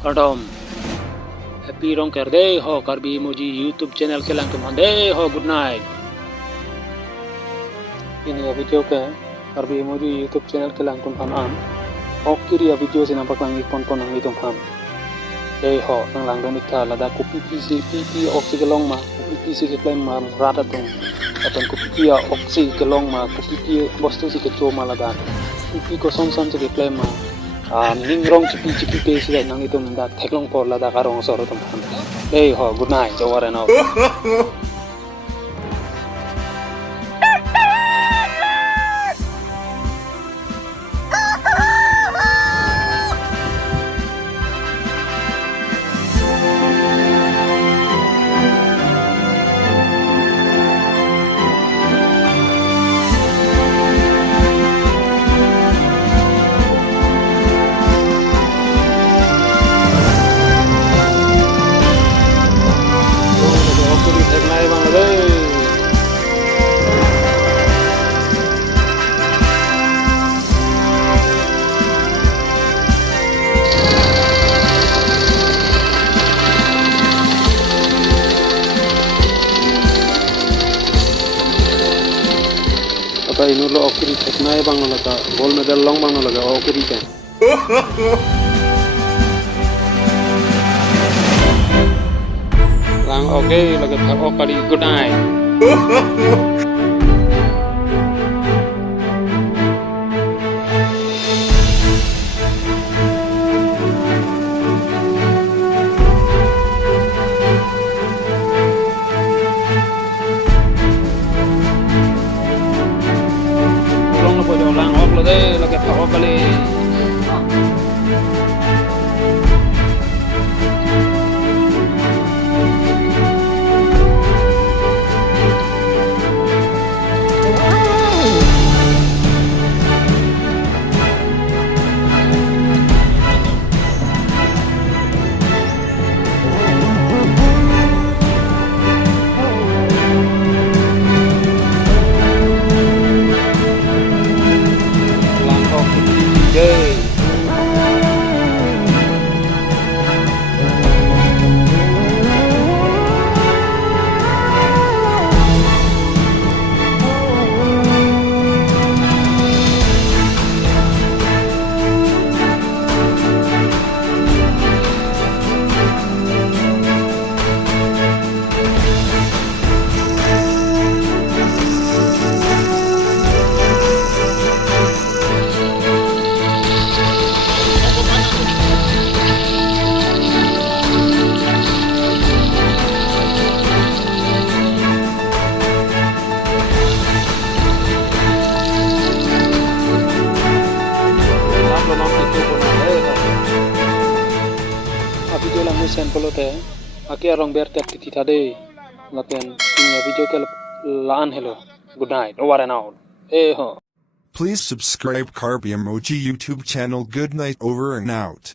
Kadom. Happy rong kerde ho karbi emoji YouTube channel ke lang tumhande ho good night. Ini ya video ke karbi emoji YouTube channel ke lang tumhan am. Ok kiri ya video si nampak lang ikon kon ang tumham. Dei ho nang lang don ikha lada ku pipi oksi ke long ma ku pipi si ke claim ma rata tung. Atau ku pipi ya oksi ke long ma ku pipi bostu si ke choma lada. Pipi ko som si ke claim ma ningrong cipi pe sila nang itu menda teklong por lada karong soro tum pam. Hey ho, good night, jawara now. Apa ini lo okiri teknai bang nolaga gold medal long bang nolaga okiri kan. Lang oke lagi thak okari good night. Lang ok lo deh lagi thak okali. Yay! Video lang may sample te aki arong berte titi tade laten ini video ke laan hello good night over and out ho. Please subscribe Carby Emoji YouTube channel. Good night, over and out.